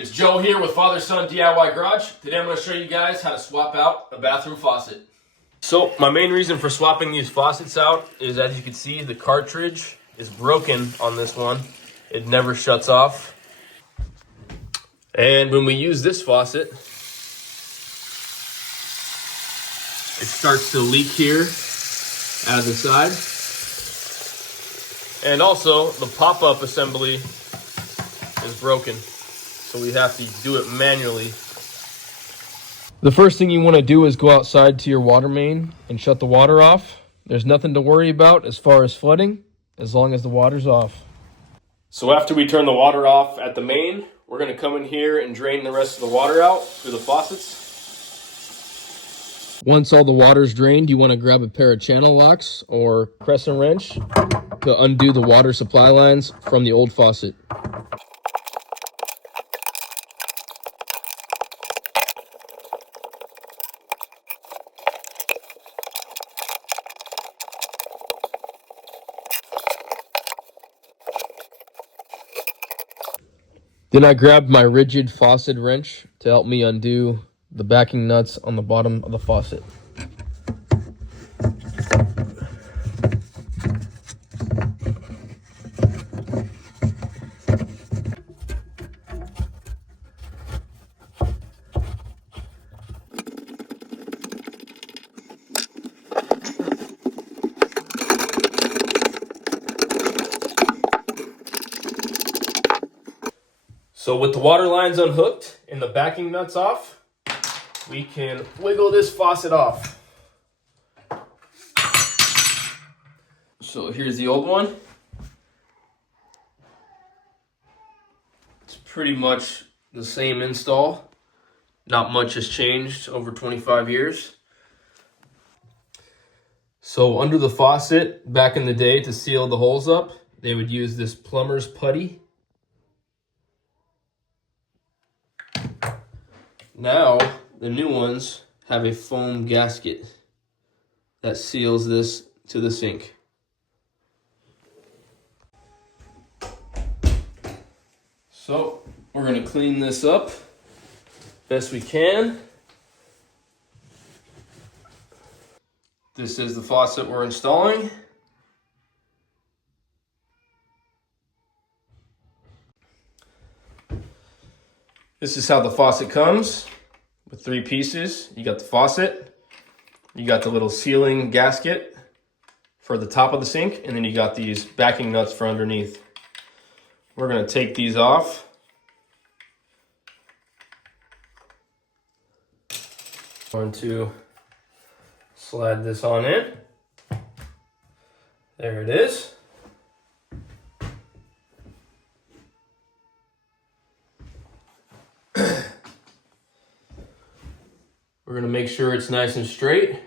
It's Joe here with Father-Son DIY Garage. Today I'm going to show you guys how to swap out a bathroom faucet. So my main reason for swapping these faucets out is, as you can see, the cartridge is broken on this one. It never shuts off. And when we use this faucet, it starts to leak here out of the side. And also the pop-up assembly is broken, so we have to do it manually. The first thing you want to do is go outside to your water main and shut the water off. There's nothing to worry about as far as flooding, as long as the water's off. So after we turn the water off at the main, we're going to come in here and drain the rest of the water out through the faucets. Once all the water's drained, you want to grab a pair of channel locks or crescent wrench to undo the water supply lines from the old faucet. Then I grabbed my rigid faucet wrench to help me undo the backing nuts on the bottom of the faucet. So with the water lines unhooked and the backing nuts off, we can wiggle this faucet off. So here's the old one. It's pretty much the same install. Not much has changed over 25 years. So under the faucet, back in the day, to seal the holes up, they would use this plumber's putty. Now, the new ones have a foam gasket that seals this to the sink. So, we're going to clean this up best we can. This is the faucet we're installing. This is how the faucet comes, with 3 pieces. You got the faucet, you got the little sealing gasket for the top of the sink, and then you got these backing nuts for underneath. We're going to take these off. Going to slide this on in. There it is. We're going to make sure it's nice and straight.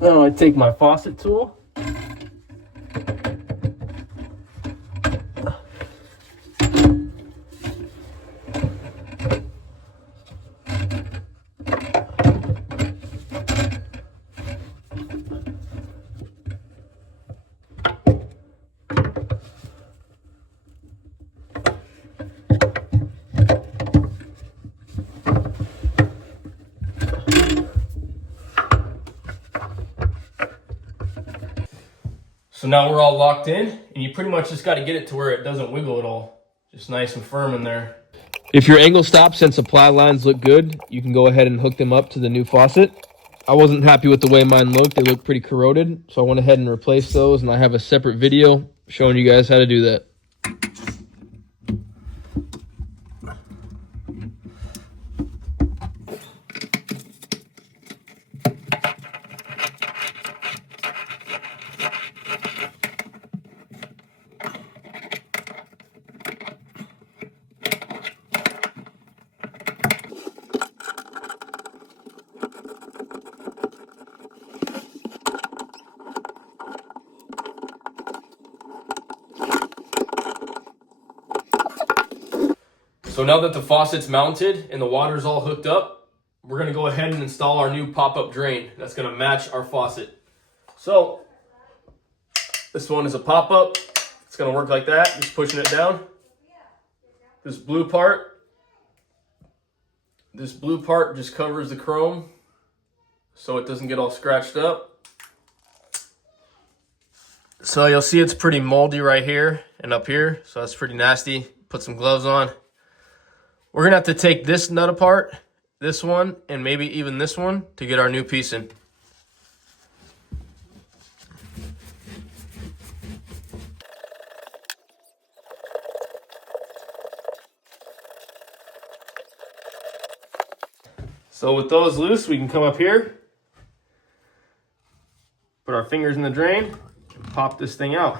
Now I take my faucet tool. So now we're all locked in, and you pretty much just got to get it to where it doesn't wiggle at all. Just nice and firm in there. If your angle stops and supply lines look good, you can go ahead and hook them up to the new faucet. I wasn't happy with the way mine looked. They looked pretty corroded, so I went ahead and replaced those, and I have a separate video showing you guys how to do that. So now that the faucet's mounted and the water's all hooked up, we're gonna go ahead and install our new pop-up drain that's gonna match our faucet. So this one is a pop-up. It's gonna work like that, just pushing it down. This blue part just covers the chrome so it doesn't get all scratched up. So you'll see it's pretty moldy right here and up here, so that's pretty nasty. Put some gloves on. We're gonna have to take this nut apart, this one, and maybe even this one to get our new piece in. So with those loose, we can come up here, put our fingers in the drain, and pop this thing out.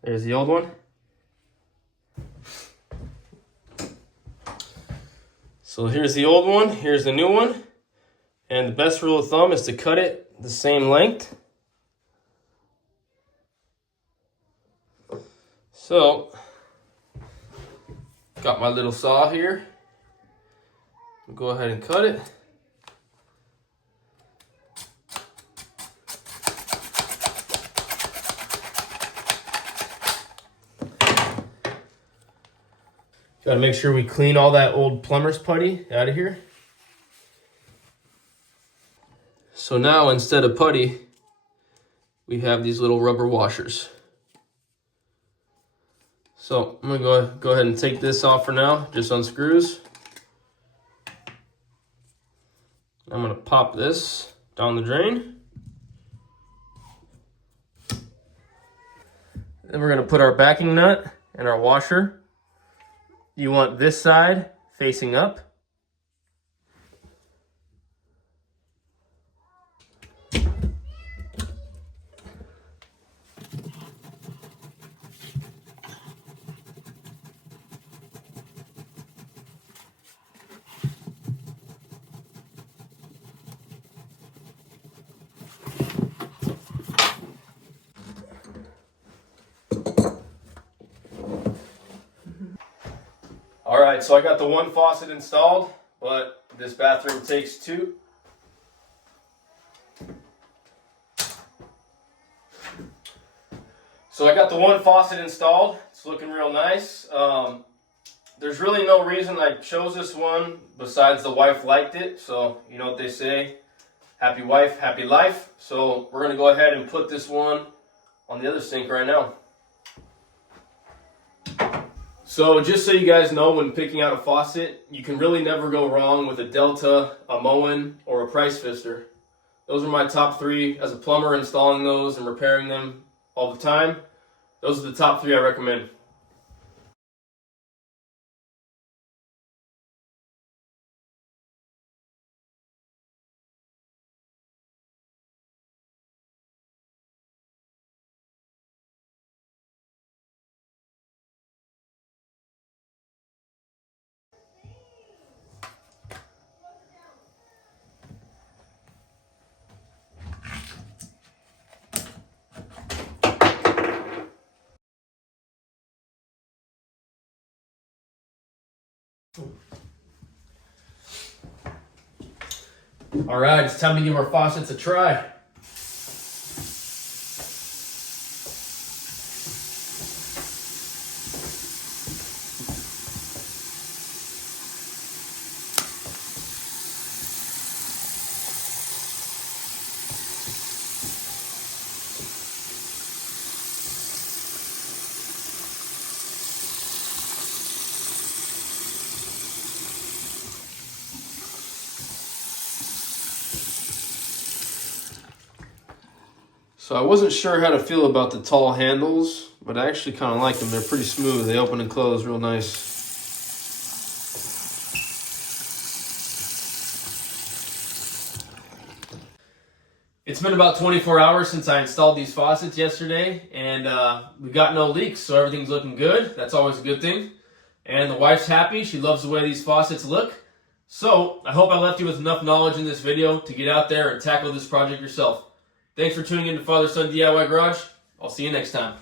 There's the old one. So here's the old one, here's the new one. And the best rule of thumb is to cut it the same length. So, got my little saw here. Go ahead and cut it. Got to make sure we clean all that old plumber's putty out of here. So now instead of putty, we have these little rubber washers. So I'm gonna go ahead and take this off for now, just unscrews. I'm gonna pop this down the drain. Then we're gonna put our backing nut and our washer. You want this side facing up. All right, so I got the one faucet installed, but this bathroom takes two. So I got the one faucet installed. It's looking real nice. There's really no reason I chose this one besides the wife liked it. So you know what they say, happy wife, happy life. So we're gonna go ahead and put this one on the other sink right now. So just so you guys know, when picking out a faucet, you can really never go wrong with a Delta, a Moen, or a Price Fister. Those are my top three as a plumber, installing those and repairing them all the time. Those are the top three I recommend. All right, it's time to give our faucets a try. So I wasn't sure how to feel about the tall handles, but I actually kind of like them. They're pretty smooth. They open and close real nice. It's been about 24 hours since I installed these faucets yesterday, and we got no leaks, so everything's looking good. That's always a good thing. And the wife's happy. She loves the way these faucets look. So I hope I left you with enough knowledge in this video to get out there and tackle this project yourself. Thanks for tuning in to Father Son DIY Garage. I'll see you next time.